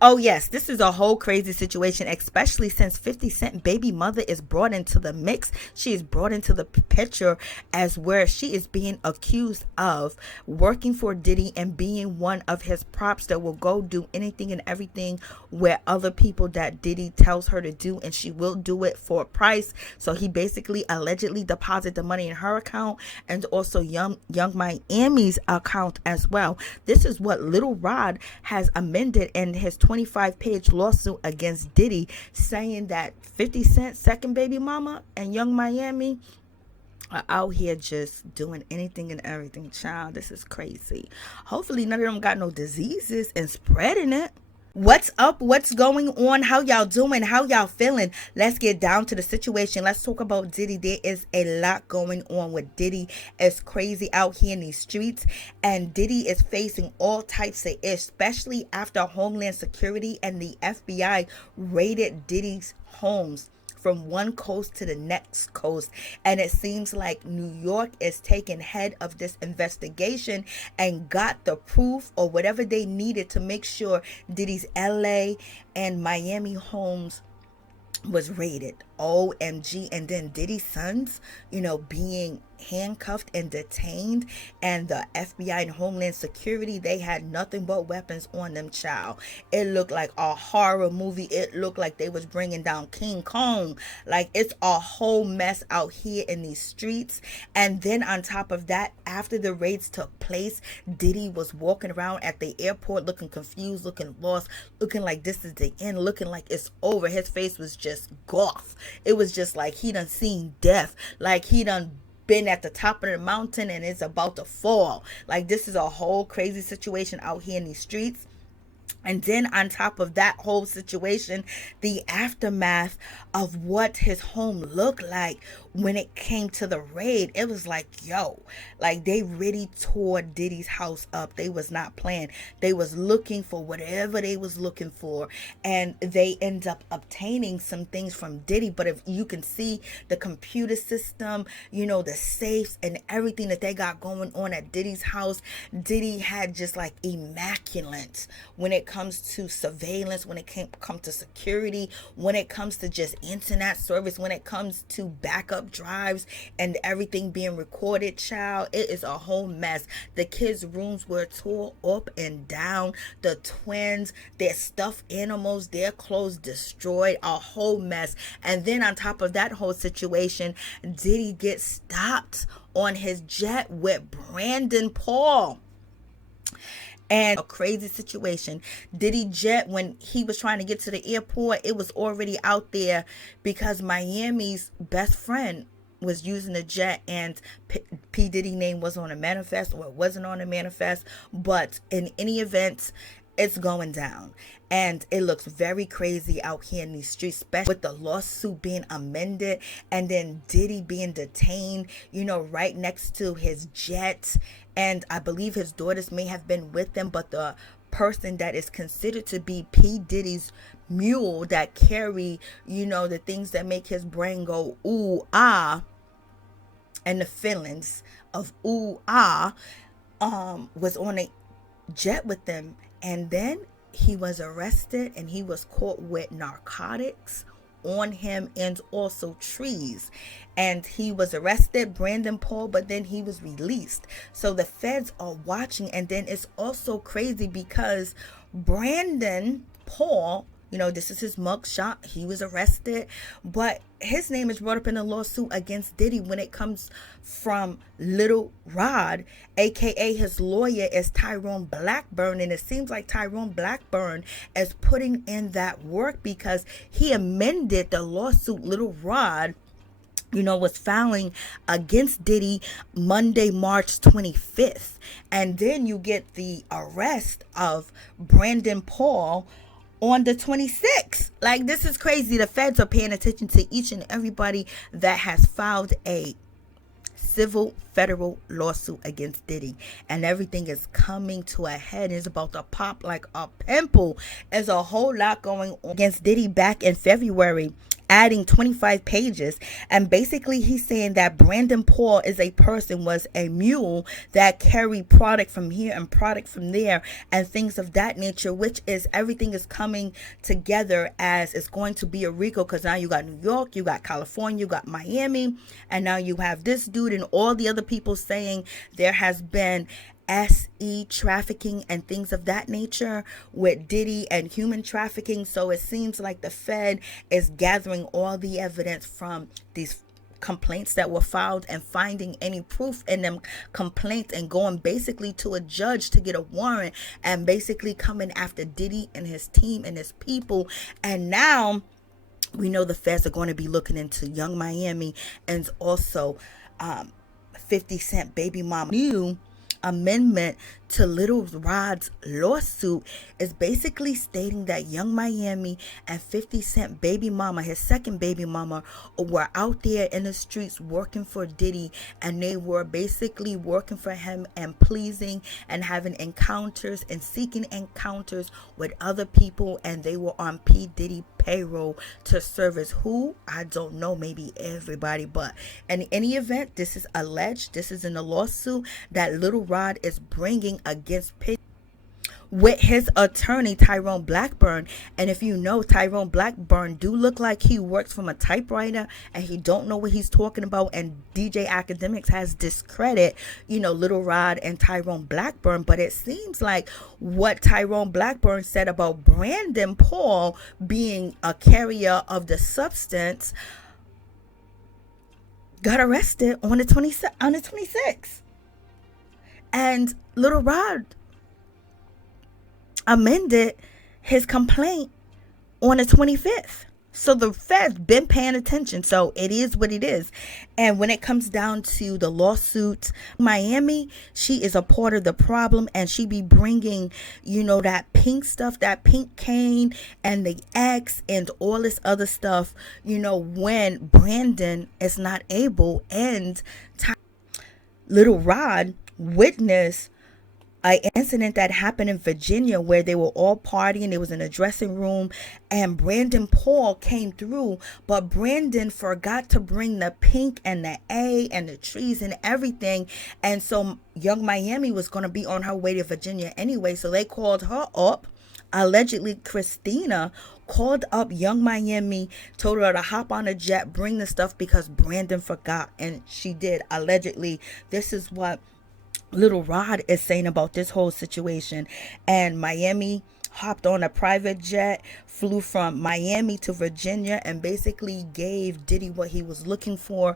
Oh, yes, this is a whole crazy situation, especially since 50 Cent baby mother is brought into the mix. She is brought into the picture as where she is being accused of working for Diddy and being one of his props that will go do anything and everything where other people that Diddy tells her to do, and she will do it for a price. So he basically allegedly deposited the money in her account and also Young Miami's account as well. This is what Little Rod has amended in his 25-page lawsuit against Diddy, saying that 50 Cent's second baby mama and Young Miami are out here just doing anything and everything. Child, this is crazy. Hopefully none of them got no diseases and spreading it. What's up? What's going on? How y'all doing? How y'all feeling? Let's get down to the situation. Let's talk about Diddy. There is a lot going on with Diddy. It's crazy out here in these streets, and Diddy is facing all types of issues, especially after Homeland Security and the FBI raided Diddy's homes from one coast to the next coast, and it seems like New York is taking head of this investigation and got the proof or whatever they needed to make sure Diddy's LA and Miami homes was raided. OMG. And then Diddy's sons, being handcuffed and detained, and the FBI and Homeland Security, they had nothing but weapons on them, child. It looked like a horror movie. It looked like they was bringing down King Kong. Like, it's a whole mess out here in these streets. And then on top of that, after the raids took place, Diddy was walking around at the airport looking confused, looking lost, looking like this is the end, looking like it's over. His face was just goth. It was just like he done seen death, like he done been at the top of the mountain and it's about to fall. Like, this is a whole crazy situation out here in these streets. And then on top of that whole situation, the aftermath of what his home looked like when it came to the raid, it was like, yo, like they really tore Diddy's house up. They was not playing. They was looking for whatever they was looking for, and they end up obtaining some things from Diddy. But if you can see the computer system, the safes and everything that they got going on at Diddy's house, Diddy had just like immaculate when it comes to surveillance, when it comes to security, when it comes to just internet service, when it comes to backup drives and everything being recorded, child. It is a whole mess. The kids' rooms were tore up and down. The twins, their stuffed animals, their clothes destroyed. A whole mess. And then on top of that whole situation, Diddy gets stopped on his jet with Brandon Paul. And a crazy situation. Diddy jet, when he was trying to get to the airport, it was already out there because Miami's best friend was using the jet, and P. Diddy name was on a manifest, or it wasn't on a manifest. But in any event, it's going down. And it looks very crazy out here in these streets, especially with the lawsuit being amended and then Diddy being detained, right next to his jet. And I believe his daughters may have been with them, but the person that is considered to be P. Diddy's mule that carry, the things that make his brain go ooh, ah, and the feelings of ooh, ah, was on a jet with them. And then he was arrested and he was caught with narcotics on him and also trees. And he was arrested, Brandon Paul, but then he was released. So the feds are watching. And then it's also crazy because Brandon Paul, this is his mugshot. He was arrested, but his name is brought up in a lawsuit against Diddy when it comes from Little Rod, aka his lawyer is Tyrone Blackburn. And it seems like Tyrone Blackburn is putting in that work because he amended the lawsuit Little Rod was filing against Diddy Monday, March 25th. And then you get the arrest of Brandon Paul on the 26th. Like, this is crazy. The feds are paying attention to each and everybody that has filed a civil federal lawsuit against Diddy, and everything is coming to a head. It's about to pop like a pimple. There's a whole lot going on against Diddy back in February. adding 25 pages. And basically he's saying that Brandon Paul is a person, was a mule that carried product from here and product from there and things of that nature, which is everything is coming together as it's going to be a RICO, because now you got New York, you got California, you got Miami, and now you have this dude and all the other people saying there has been SE trafficking and things of that nature with Diddy and human trafficking. So it seems like the Fed is gathering all the evidence from these complaints that were filed and finding any proof in them complaints and going basically to a judge to get a warrant and basically coming after Diddy and his team and his people. And now we know the Feds are going to be looking into Young Miami and also 50 Cent baby mama. New amendment to Little Rod's lawsuit is basically stating that Young Miami and 50 Cent baby mama, his second baby mama, were out there in the streets working for Diddy, and they were basically working for him and pleasing and having encounters and seeking encounters with other people, and they were on P. Diddy payroll to service who? I don't know, maybe everybody. But in any event, this is alleged, this is in a lawsuit that Little Rod is bringing against Pitt with his attorney Tyrone Blackburn. And if you know, Tyrone Blackburn do look like he works from a typewriter and he don't know what he's talking about, and DJ Academics has discredit, you know, Little Rod and Tyrone Blackburn. But it seems like what Tyrone Blackburn said about Brandon Paul being a carrier of the substance got arrested on the 26th. And Little Rod amended his complaint on the 25th. So the Fed's been paying attention. So it is what it is. And when it comes down to the lawsuit, Miami, she is a part of the problem, and she be bringing, you know, that pink stuff, that pink cane and the X and all this other stuff, you know, when Brandon is not able. And Little Rod witnessed an incident that happened in Virginia where they were all partying. It was in a dressing room, and Brandon Paul came through, but Brandon forgot to bring the pink and the A and the trees and everything. And so Young Miami was going to be on her way to Virginia anyway, so they called her up. Allegedly, Christina called up Young Miami, told her to hop on a jet, bring the stuff because Brandon forgot, and she did. Allegedly, this is what Little Rod is saying about this whole situation. And Miami hopped on a private jet, flew from Miami to Virginia, and basically gave Diddy what he was looking for.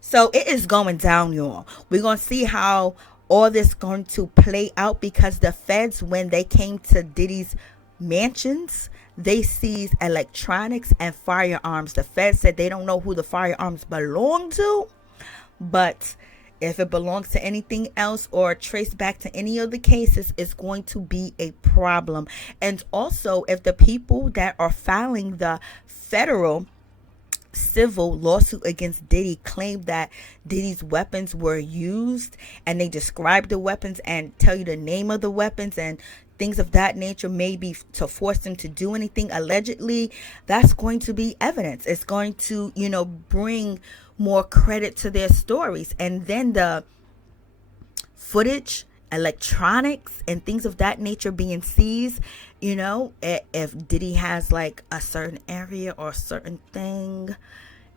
So it is going down, y'all. We're going to see how all this going to play out, because the Feds, when they came to Diddy's mansions, they seized electronics and firearms. The Feds said they don't know who the firearms belong to, but if it belongs to anything else or traced back to any of the cases, it's going to be a problem. And also, if the people that are filing the federal civil lawsuit against Diddy claim that Diddy's weapons were used, and they describe the weapons and tell you the name of the weapons and things of that nature, maybe to force them to do anything, allegedly, that's going to be evidence. It's going to, you know, bring more credit to their stories. And then the footage, electronics and things of that nature being seized, you know, if Diddy has like a certain area or a certain thing,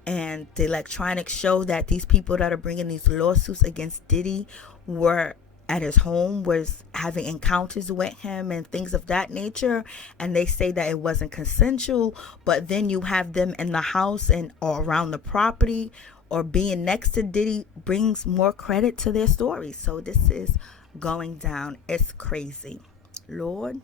and the electronics show that these people that are bringing these lawsuits against Diddy were at his home, was having encounters with him and things of that nature, and they say that it wasn't consensual, but then you have them in the house and or around the property or being next to Diddy, brings more credit to their stories. So this is going down. It's crazy, Lord.